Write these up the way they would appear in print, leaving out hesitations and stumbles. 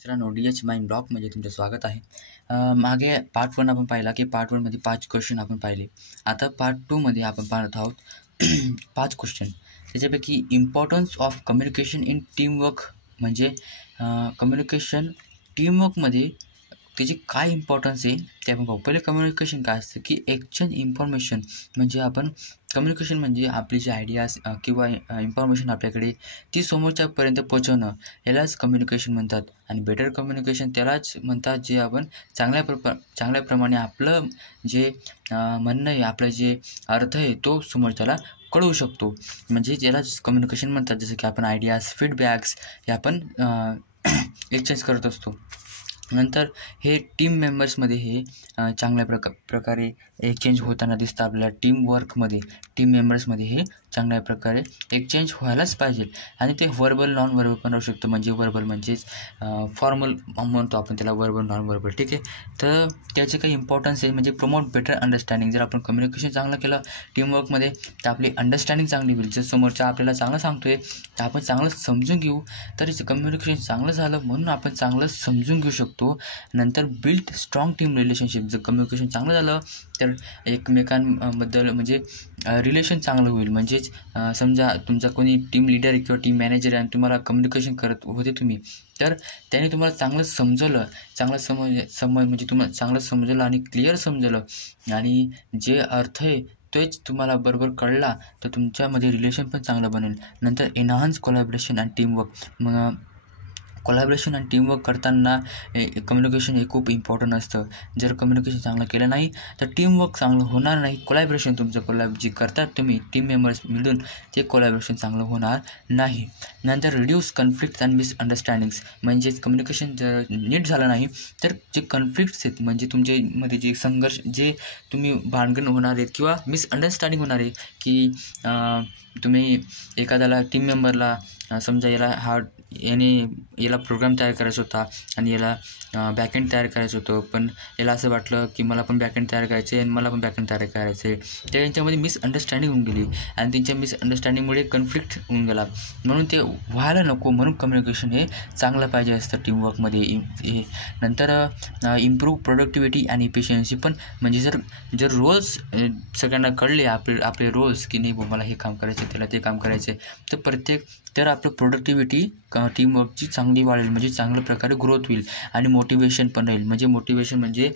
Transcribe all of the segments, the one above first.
मित्रांनो, DH mind ब्लॉगमध्ये तुमचं स्वागत आहे. मागे पार्ट 1 आपण पाहिला की पार्ट 1 मध्ये 5 क्वेश्चन आपण पाहिले. आता पार्ट 2 मध्ये आपण पाहत आहोत 5 क्वेश्चन. त्याच्यापैकी importance of communication in teamwork म्हणजे कम्युनिकेशन टीमवर्कमध्ये त्याची काय इम्पॉर्टन्स आहे ते आपण पाहू. पहिले कम्युनिकेशन काय असतं की एक्सचेंज इन्फॉर्मेशन म्हणजे आपण कम्युनिकेशन म्हणजे आपली जी आयडियाज किंवा इन्फॉर्मेशन आपल्याकडे ती समोरच्यापर्यंत पोहोचवणं यालाच कम्युनिकेशन म्हणतात. आणि बेटर कम्युनिकेशन त्यालाच म्हणतात जे आपण चांगल्या प्रमाणे आपलं जे म्हणणं आहे, आपलं जे अर्थ आहे तो समोरच्याला कळवू शकतो, म्हणजे त्यालाच कम्युनिकेशन म्हणतात. जसं की आपण आयडियाज फीडबॅक्स हे आपण एक्सचेंज करत असतो. नंतर हे टीम मेंबर्समध्ये हे चांगल्या प्रकारे एक्सचेंज होताना दिसतं. आपल्याला टीमवर्कमध्ये टीम मेंबर्समध्ये हे चांगल्या प्रकारे एक्सचेंज व्हायलाच पाहिजे. आणि ते व्हर्बल नॉन व्हर्बल पण राहू शकतं. म्हणजे व्हर्बल म्हणजेच फॉर्मल म्हणतो आपण त्याला, व्हर्बल नॉन व्हर्बल, ठीक आहे. तर त्याचे काही इम्पॉर्टन्स आहे म्हणजे प्रमोट बेटर अंडरस्टँडिंग. जर आपण कम्युनिकेशन चांगलं केलं टीमवर्कमध्ये तर आपली अंडरस्टँडिंग चांगली होईल. जर समोरचा आपल्याला चांगलं सांगतो आहे तर आपण चांगलं समजून घेऊ, तरी कम्युनिकेशन चांगलं झालं म्हणून आपण चांगलं समजून घेऊ शकतो. नंतर बिल्ड स्ट्रॉंग टीम रिलेशनशिप. जर कम्युनिकेशन चांगलं झालं तर एकमेकांबद्दल म्हणजे रिलेशन चांगलं होईल. म्हणजेच समजा तुमचा कोणी टीम लीडर किंवा टीम मॅनेजर आहे आणि तुम्हाला कम्युनिकेशन करत होते तुम्ही, तर त्याने तुम्हाला चांगलं समजवलं, म्हणजे तुम्हाला चांगलं समजलं आणि क्लिअर समजलं आणि जे अर्थ आहे तोच तुम्हाला बरोबर कळला तर तुमच्यामध्ये रिलेशन पण चांगलं बनेल. नंतर एनहान्स कोलॅबरेशन अँड टीमवर्क. मग कोलॅबरेशन आणि टीमवर्क करताना कम्युनिकेशन हे खूप इम्पॉर्टंट असतं. जर कम्युनिकेशन चांगलं केलं नाही तर टीमवर्क चांगलं होणार नाही. कोलॅबरेशन तुमचं जे करतात तुम्ही टीम मेंबर्स मिळून ते कोलॅबरेशन चांगलं होणार नाही. नंतर रिड्यूस कन्फ्लिक्ट अँड मिसअंडरस्टँडिंग्स. म्हणजेच कम्युनिकेशन जर नीट झालं नाही तर जे कन्फ्लिक्ट्स आहेत म्हणजे तुमच्यामध्ये जे संघर्ष, जे तुम्ही भांडण होणार आहेत किंवा मिसअंडरस्टँडिंग होणार आहे की तुम्ही एखाद्याला टीम मेंबरला समजा याला प्रोग्राम तयार करायचा होता आणि याला बॅकएंड तयार करायचं होतं, पण याला असं वाटलं की मला पण बॅकएंड तयार करायचं आहे आणि मला पण बॅकएंड तयार करायचं आहे. तर यांच्यामध्ये मिसअंडरस्टँडिंग होऊन गेली आणि त्यांच्या मिसअंडरस्टँडिंगमुळे कन्फ्लिक्ट होऊन गेला. म्हणून ते व्हायला नको, म्हणून कम्युनिकेशन हे चांगलं पाहिजे असतं टीमवर्कमध्ये. नंतर इम्प्रूव्ह प्रोडक्टिव्हिटी आणि इफिशियन्सी पण. म्हणजे जर रोल्स सगळ्यांना कळले आपले रोल्स की नाही मला हे काम करायचं आहे, त्याला ते काम करायचं आहे, तर आपलं प्रोडक्टिव्हिटी टीमवर्कची चांगली वाढेल. म्हणजे चांगल्या प्रकारे ग्रोथ होईल आणि मोटिवेशन पण राहील. मोटिवेशन म्हणजे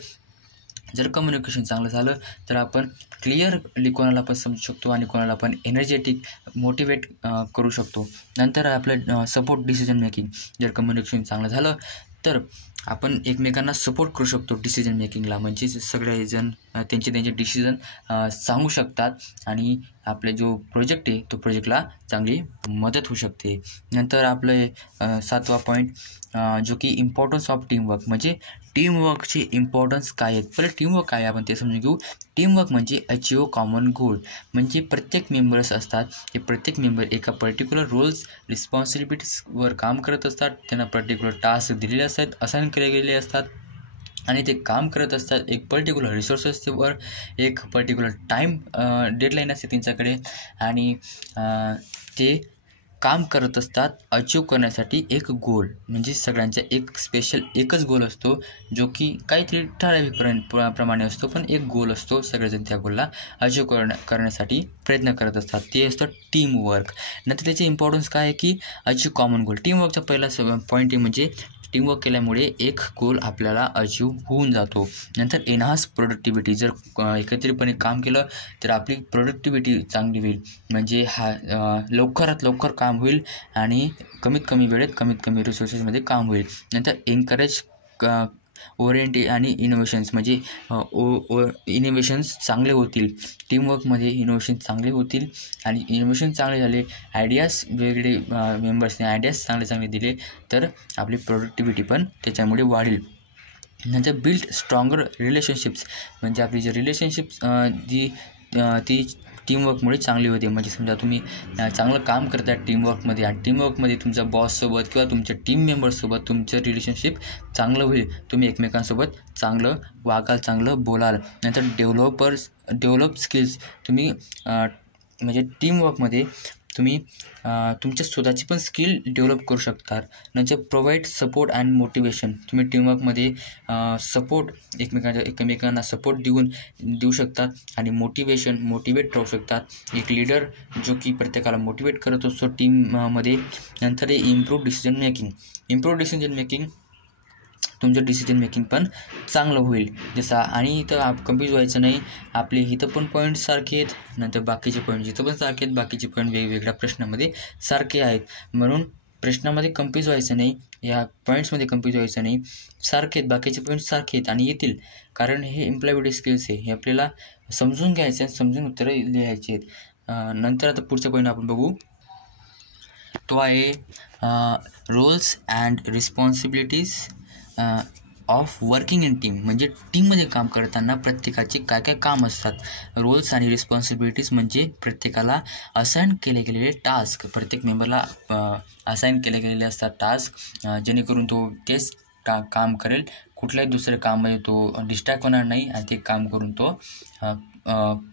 जर कम्युनिकेशन चांगलं झालं तर आपण क्लिअरली कोणाला पण समजू शकतो आणि कोणाला पण एनर्जेटिक मोटिवेट करू शकतो. नंतर आपलं सपोर्ट डिसिजन मेकिंग. जर कम्युनिकेशन चांगलं झालं तर आपण एकमेकांना सपोर्ट करू शकतो डिसिजन मेकिंगला. म्हणजे सगळेजण त्यांचे डिसिजन सांगू शकतात आणि आपले जो प्रोजेक्ट आहे तो प्रोजेक्टला चांगली मदत होऊ शकते. नंतर आपलं 7वा पॉईंट जो की इम्पॉर्टन्स ऑफ टीमवर्क. म्हणजे टीमवर्कची इम्पॉर्टन्स काय आहेत. पहिले टीमवर्क काय आहे आपण ते समजून घेऊ. टीमवर्क म्हणजे अचीव कॉमन गोल. म्हणजे प्रत्येक मेंबर्स असतात, हे प्रत्येक मेंबर एका पर्टिक्युलर रोल्स रिस्पॉन्सिबिलिटीजवर काम करत असतात. त्यांना पर्टिक्युलर टास्क दिलेले असतात, असाइन केले गेलेले असतात आणि ते काम करत असतात. एक पर्टिक्युलर रिसोर्सेसवर एक पर्टिक्युलर टाईम डेडलाईन असते त्यांच्याकडे आणि ते काम करत असतात अचीव करण्यासाठी एक गोल. म्हणजे सगळ्यांचा एकच गोल असतो जो की काहीतरी ठराविक प्रमाणे असतो, पण एक गोल असतो. सगळेजण त्या गोलला अचीव करण्यासाठी प्रयत्न करत असतात. ते असतं टीमवर्क. नंतर त्याचे इम्पॉर्टन्स काय आहे की अचीव कॉमन गोल. टीमवर्कचा पहिला पॉईंट आहे म्हणजे टीमवर्क केल्यामुळे एक गोल आपल्याला अचीव होऊन जातो. नंतर एनहान्स प्रोडक्टिव्हिटी. जर एकत्रितपणे काम केलं तर आपली प्रोडक्टिव्हिटी चांगली होईल. म्हणजे लवकरात लवकर काम होईल आणि कमीत कमी वेळेत कमीत कमी रिसोर्सेसमध्ये काम होईल. नंतर एनकरेज ओरिएंटेड आणि इनोव्हेशन्स. म्हणजे इनोव्हेशन्स चांगले होतील. टीमवर्कमध्ये इनोव्हेशन चांगले होतील आणि इनोव्हेशन चांगले झाले, आयडियाज वेगळे मेंबर्सने आयडियाज चांगले दिले तर आपली प्रोडक्टिव्हिटी पण त्याच्यामुळे वाढेल. नंतर बिल्ड स्ट्रॉंगर रिलेशनशिप्स. म्हणजे आपली जी रिलेशनशिप्स ती टीमवर्कमुळे चांगली होते. म्हणजे समजा तुम्ही चांगलं काम करता टीमवर्कमध्ये आणि टीमवर्कमध्ये तुमच्या बॉससोबत किंवा तुमच्या टीम मेंबर्ससोबत तुमचं रिलेशनशिप चांगलं होईल. तुम्ही एकमेकांसोबत चांगलं वागाल, चांगलं बोलाल. नंतर डेव्हलप स्किल्स. तुम्ही म्हणजे टीमवर्कमध्ये तुम्ही तुमच्या स्वतःची पण स्किल डेव्हलप करू शकता. नंतर प्रोव्हाइड सपोर्ट अँड मोटिवेशन, तुम्ही टीमवर्कमध्ये सपोर्ट एकमेकांना सपोर्ट देऊ शकतात आणि मोटिवेट राहू शकतात. एक लीडर जो की प्रत्येकाला मोटिवेट करत असतो टीममध्ये. नंतर इम्प्रूव्ह डिसिजन मेकिंग, तुमचं डिसिजन मेकिंग पण चांगलं होईल. जसं आणि इथं कन्फ्यूज व्हायचं नाही, आपले इथं पण पॉईंट सारखे आहेत, नंतर बाकीचे पॉईंट इथं पण सारखे आहेत, बाकीचे पॉईंट वेगवेगळ्या प्रश्नामध्ये सारखे आहेत. म्हणून प्रश्नामध्ये कन्फ्यूज व्हायचं नाही, या पॉईंट्समध्ये कन्फ्यूज व्हायचं नाही. सारखे आहेत, बाकीचे पॉईंट सारखे आहेत आणि येतील, कारण हे एम्प्लॉयबिलिटी स्किल्स आहे. हे आपल्याला समजून घ्यायचं आहे, समजून उत्तरं लिहायची आहेत. नंतर आता पुढचा पॉईंट आपण बघू, तो आहे roles and responsibilities of working in team. म्हणजे टीममध्ये काम करताना प्रत्येकाचे काय काय काम असतात. रोल्स आणि रिस्पॉन्सिबिलिटीज म्हणजे प्रत्येकाला असाइन केले गेलेले टास्क, प्रत्येक मेंबरला असाइन केले गेलेले असतात टास्क, जेणेकरून तो तेच काम करेल, कुठल्याही दुसऱ्या काममध्ये तो डिस्ट्रॅक्ट होणार नाही आणि ते काम करून तो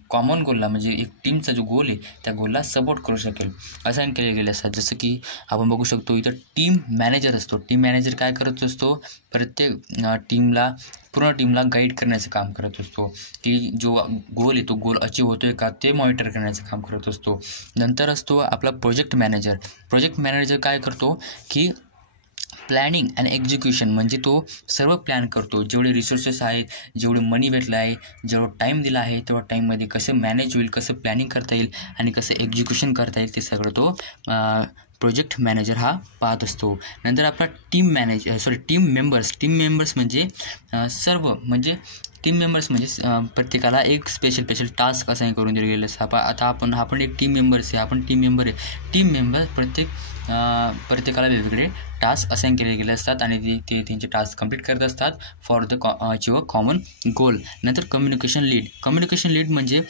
कॉमन गोलला, म्हणजे एक टीमचा जो गोल आहे त्या गोलला सपोर्ट करू शकेल, असाइन केले गेले असतात. जसं की आपण बघू शकतो इथं टीम मॅनेजर असतो. टीम मॅनेजर काय करत असतो, प्रत्येक पूर्ण टीमला गाईड करण्याचं काम करत असतो, की जो गोल आहे तो गोल अचीव होतो आहे का ते मॉनिटर करण्याचं काम करत असतो. नंतर असतो आपला प्रोजेक्ट मॅनेजर काय करतो की प्लॅनिंग अँड एक्झिक्युशन, म्हणजे तो सर्व प्लॅन करतो. जेवढे रिसोर्सेस आहेत, जेवढे मनी भेटलं आहे, जेवढा टाईम दिला आहे तेवढा टाईममध्ये कसं मॅनेज होईल, कसं प्लॅनिंग करता येईल आणि कसं एक्झिक्युशन करता येईल ते सगळं तो प्रोजेक्ट मॅनेजर हा पाहत असतो. नंतर आपला टीम मेंबर्स म्हणजे टीम मेंबर्स म्हणजे प्रत्येकाला एक स्पेशल टास्क असाइन करून दिले गेले असतात. आता आपण एक टीम मेंबर आहे. टीम मेंबर प्रत्येकाला वेगवेगळे टास्क असाइन केले गेले असतात आणि ते त्यांचे टास्क कंप्लीट करत असतात for the achieve a common goal. नंतर कम्युनिकेशन लीड म्हणजे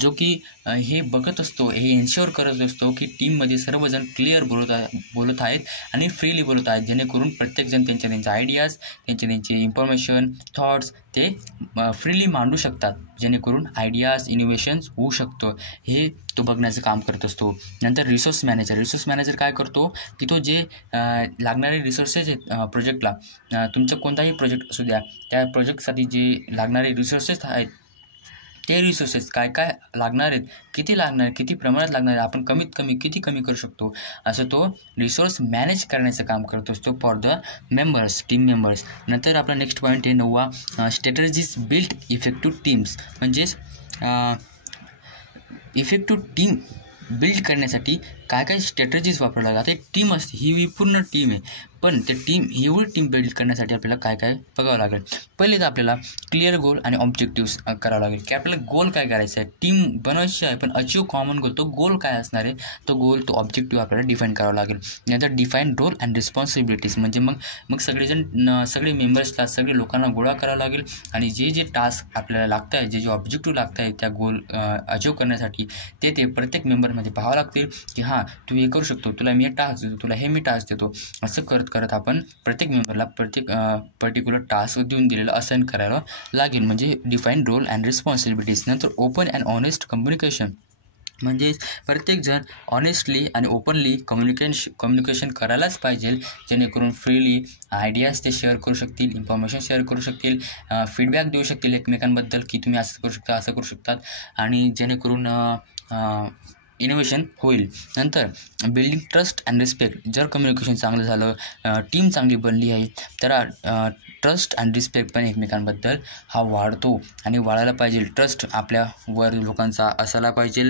जो की हे बघत असतो, हे एन्श्योर करत असतो की टीममध्ये सर्वजण क्लिअर बोलत आहेत आणि फ्रीली बोलत आहेत, जेणेकरून प्रत्येकजण त्यांचे आयडियाज, त्यांचे इन्फॉर्मेशन, थॉट्स ते फ्रीली मांडू शकतात, जेणेकरून आयडियाज इनोव्हेशन्स होऊ शकतो, हे तो बघण्याचं काम करत असतो. नंतर रिसोर्स मॅनेजर काय करतो की तो जे लागणारे रिसोर्सेस आहेत प्रोजेक्टला, तुमचा कोणताही प्रोजेक्ट असू द्या, त्या प्रोजेक्टसाठी जे लागणारे रिसोर्सेस आहेत ते रिसोर्सेस काय काय लागणार आहेत, किती प्रमाणात लागणार आहे, आपण कमीत कमी किती कमी करू शकतो, असं तो रिसोर्स मॅनेज करण्याचं काम करत असतो फॉर द टीम मेंबर्स. नंतर आपला नेक्स्ट पॉईंट आहे 9वा, स्ट्रॅटेजीज बिल्ड इफेक्टिव्ह टीम्स. म्हणजेच इफेक्टिव्ह टीम बिल्ड करण्यासाठी काय काय स्ट्रॅटेजीज वापरायला लागतात. एक टीम असते, ही पूर्ण टीम आहे, पण ते एवढी टीम बिल्ड करण्यासाठी आपल्याला काय काय बघावं लागेल. पहिले तर आपल्याला क्लिअर गोल आणि ऑब्जेक्टिव्स करावं लागेल, की आपल्याला गोल काय करायचं आहे, टीम बनवायची आहे पण अचीव कॉमन गोल, तो गोल काय असणार आहे, तो ऑब्जेक्टिव्ह आपल्याला डिफाईन करावा लागेल. नंतर डिफाईन रोल अँड रिस्पॉन्सिबिलिटीज, म्हणजे मग सगळे मेंबर्सला, सगळे लोकांना गोळा करावं लागेल आणि जे टास्क आपल्याला लागत आहे, जे ऑब्जेक्टिव्ह लागत आहे त्या गोल अचीव करण्यासाठी ते प्रत्येक मेंबरमध्ये पाहावं लागतील, की हां तू हे करू शकतो, तुला मी टास्क देतो, तुला हे मी टास्क देतो, असं करत आपण प्रत्येक मेंबरला पर्टिक्युलर टास्क देऊन दिलेलं असाइन करायला लागेल, म्हणजे डिफाईन रोल अँड रिस्पॉन्सिबिलिटीज. नंतर ओपन अँड ऑनेस्ट कम्युनिकेशन, म्हणजे प्रत्येकजण ऑनेस्टली आणि ओपनली कम्युनिकेशन करायलाच पाहिजे, जेणेकरून फ्रीली आयडियाज ते शेअर करू शकतील, इन्फॉर्मेशन शेअर करू शकतील, फीडबॅक देऊ शकतील एकमेकांबद्दल, की तुम्ही असं करू शकता आणि जेणेकरून इनोव्हेशन होईल. नंतर बिल्डिंग ट्रस्ट अँड रिस्पेक्ट, जर कम्युनिकेशन चांगलं झालं, टीम चांगली बनली आहे, तर ट्रस्ट अँड रिस्पेक्ट पण एकमेकांबद्दल हा वाढतो आणि वाढायला पाहिजे. ट्रस्ट आपल्यावर लोकांचा असायला पाहिजे.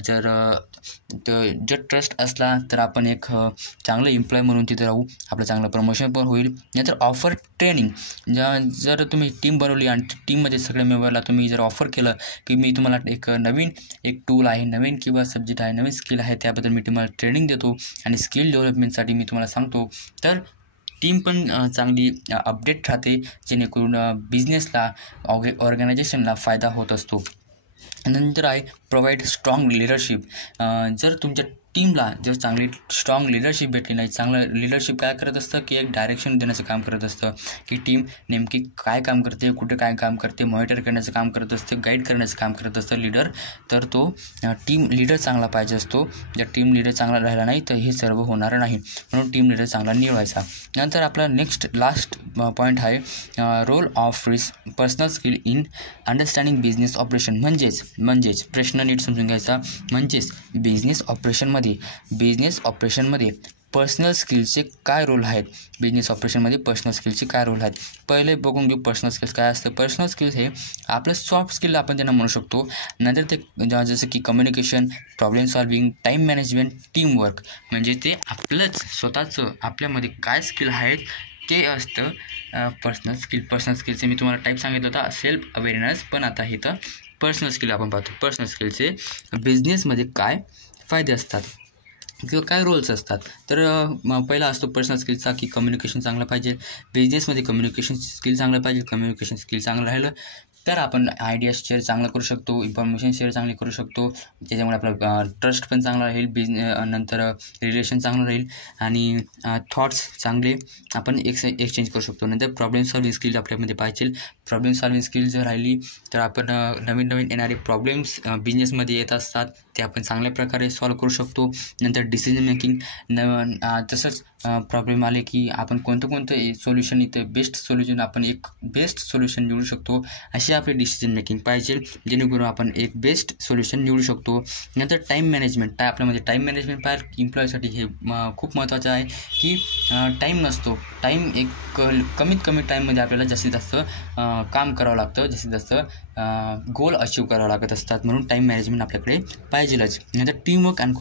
जर ट्रस्ट असला तर आपण एक चांगलं एम्प्लॉय म्हणून तिथे राहू, आपलं चांगलं प्रमोशन पण होईल. नंतर ऑफर ट्रेनिंग, जर तुम्ही टीम बनवली आणि टीममध्ये सगळ्या मेंबरला तुम्ही जर ऑफर केलं की मी तुम्हाला एक टूल आहे, नवीन किंवा सब्जेक्ट आहे, नवीन स्किल आहे, त्याबद्दल मी तुम्हाला ट्रेनिंग देतो आणि स्किल डेव्हलपमेंटसाठी मी तुम्हाला सांगतो, तर टीम पण चांगली अपडेट राहते, जेणेकरून बिझनेसला ऑर्गनायझेशनला फायदा होत असतो. नंतर आहे प्रोव्हाइड स्ट्रॉंग लिडरशिप. जर तुमच्या टीमला जर चांगली स्ट्रॉंग लिडरशिप भेटली नाही, चांगलं लिडरशिप काय करत असतं की एक डायरेक्शन देण्याचं काम करत असतं, की टीम नेमकी काय काम करते, कुठे काय काम करते, मॉनिटर करण्याचं काम करत असतं, गाईड करण्याचं काम करत असतं लीडर. तर तो टीम लीडर चांगला पाहिजे असतो. जर टीम लीडर चांगला राहिला नाही तर हे सर्व होणार नाही, म्हणून टीम लीडर चांगला निवडायचा. नंतर आपला लास्ट पॉईंट आहे role of personal skill in understanding business operation. म्हणजेच प्रश्न नीट समजून घ्यायचा. म्हणजेच बिझनेस ऑपरेशनमध्ये पर्सनल स्किलचे काय रोल आहेत. बिझनेस ऑपरेशनमध्ये पर्सनल स्किलचे काय रोल आहेत पहिले बघून घेऊ. पर्सनल स्किल्स काय असतं. पर्सनल स्किल्स हे आपलं सॉफ्ट स्किल आपण त्यांना म्हणू शकतो. नंतर ते जसं की communication, problem solving, time management, teamwork. म्हणजे ते आपलंच स्वतःचं आपल्यामध्ये काय स्किल आहेत ते असतं पर्सनल स्किलचे. मी तुम्हाला टाईप सांगितलं होता सेल्फ अवेअरनेस, पण आता इथं पर्सनल स्किल आपण पाहतो. पर्सनल स्किलचे बिझनेसमध्ये काय फायदे असतात किंवा काय रोल्स असतात. तर पहिला असतो पर्सनल स्किलचा की कम्युनिकेशन चांगलं पाहिजे. बिझनेसमध्ये कम्युनिकेशन स्किल चांगलं पाहिजे. कम्युनिकेशन स्किल चांगलं राहिलं तर आपण आयडिया शेअर चांगलं करू शकतो, इन्फॉर्मेशन शेअर चांगली करू शकतो. त्याच्यामुळे आपला ट्रस्ट पण चांगला राहील, नंतर रिलेशन चांगलं राहील आणि थॉट्स चांगले आपण एक्सचेंज करू शकतो. नंतर प्रॉब्लेम सॉल्विंग स्किल आपल्यामध्ये पाहिजे. प्रॉब्लेम सॉल्विंग स्किल जर राहिली तर आपण नवीन येणारे प्रॉब्लेम्स बिझनेसमध्ये येत असतात ते आपण चांगल्या प्रकारे सॉल्व करू शकतो. नंतर डिसिजन मेकिंग, तसंच प्रॉब्लेम आले की आपण कोणतं सोल्युशन इथं बेस्ट सोल्युशन निवडू शकतो. अशी आपली डिसिजन मेकिंग पाहिजे जेणेकरून आपण एक बेस्ट सोल्युशन निवडू शकतो. नंतर टाईम मॅनेजमेंट. आपल्यामध्ये टाईम मॅनेजमेंट पाहिजे एम्प्लॉयसाठी हे खूप महत्त्वाचं आहे की टाईम नसतो. टाईम एक कमीत कमी टाईममध्ये आपल्याला जास्तीत जास्त काम करावं लागतं, जास्तीत जास्त गोल अचीव करावं लागत असतात, म्हणून टाईम मॅनेजमेंट आपल्याकडे पाहिजेलच. नंतर teamwork and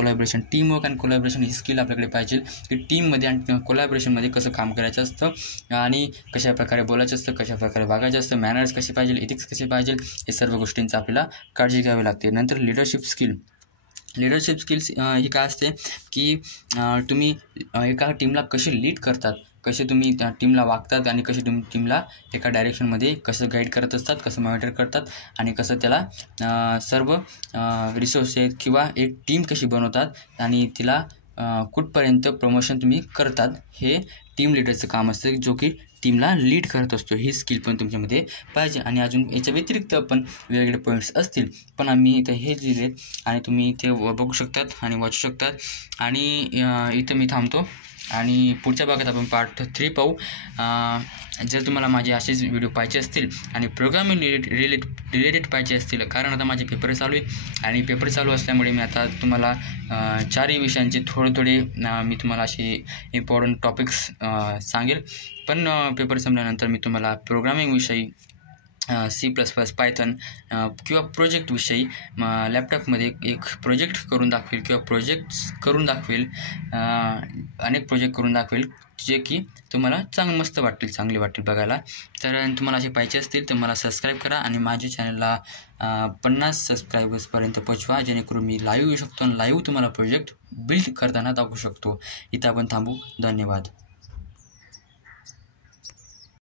collaboration he skill आपल्याकडे पाहिजे की टीममध्ये आणि कोलॅबोरेशनमध्ये कसं काम करायचं असतं आणि कशा प्रकारे बोलायचं असतं, कशा प्रकारे वागायचं असतं, मॅनर्स कसे पाहिजे, एथिक्स कसे पाहिजे, हे सर्व गोष्टींचा आपल्याला काळजी घ्यावी लागते. नंतर लिडरशिप स्किल्स ही काय असते की तुम्ही एका टीमला कसे लीड करतात, कसे तुम्ही त्या टीमला वागतात आणि कसे तुम्ही टीमला एका डायरेक्शनमध्ये कसं गाईड करत असतात, कसं मॉनिटर करतात आणि कसं त्याला सर्व रिसोर्स आहेत किंवा एक टीम कशी बनवतात आणि तिला कुठपर्यंत प्रमोशन तुम्ही करतात, हे टीम लीडरचं काम असतं जो की टीमला लीड करत असतो. ही स्किल पण तुमच्यामध्ये पाहिजे. आणि अजून याच्या व्यतिरिक्त पण वेगवेगळे पॉईंट्स असतील, पण आम्ही इथं हे दिले आणि तुम्ही इथे बघू शकतात आणि वाचू शकतात. आणि इथं मी थांबतो आणि पुढच्या भागात आपण पार्ट 3 पाहू. जर तुम्हाला माझे असेच व्हिडिओ पाहिजे असतील आणि प्रोग्रामिंग रिलेटेड पाहिजे असतील, कारण आता माझे पेपर चालू आहेत आणि पेपर चालू असल्यामुळे मी आता तुम्हाला 4 विषयांचे थोडे मी तुम्हाला असे इम्पॉर्टंट टॉपिक्स सांगेल. पण पेपर संपल्यानंतर मी तुम्हाला प्रोग्रामिंगविषयी C++, पायथन किंवा प्रोजेक्टविषयी लॅपटॉपमध्ये एक प्रोजेक्ट करून दाखवेल किंवा अनेक प्रोजेक्ट करून दाखवेल जे की तुम्हाला चांगले वाटतील बघायला. तर तुम्हाला असे पाहिजे असतील तर मला सबस्क्राईब करा आणि माझ्या चॅनलला 50 सबस्क्रायबर्सपर्यंत पोचवा, जेणेकरून मी लाईव्ह येऊ शकतो आणि लाईव्ह तुम्हाला प्रोजेक्ट बिल्ड करताना दाखवू शकतो. इथं आपण थांबू. धन्यवाद.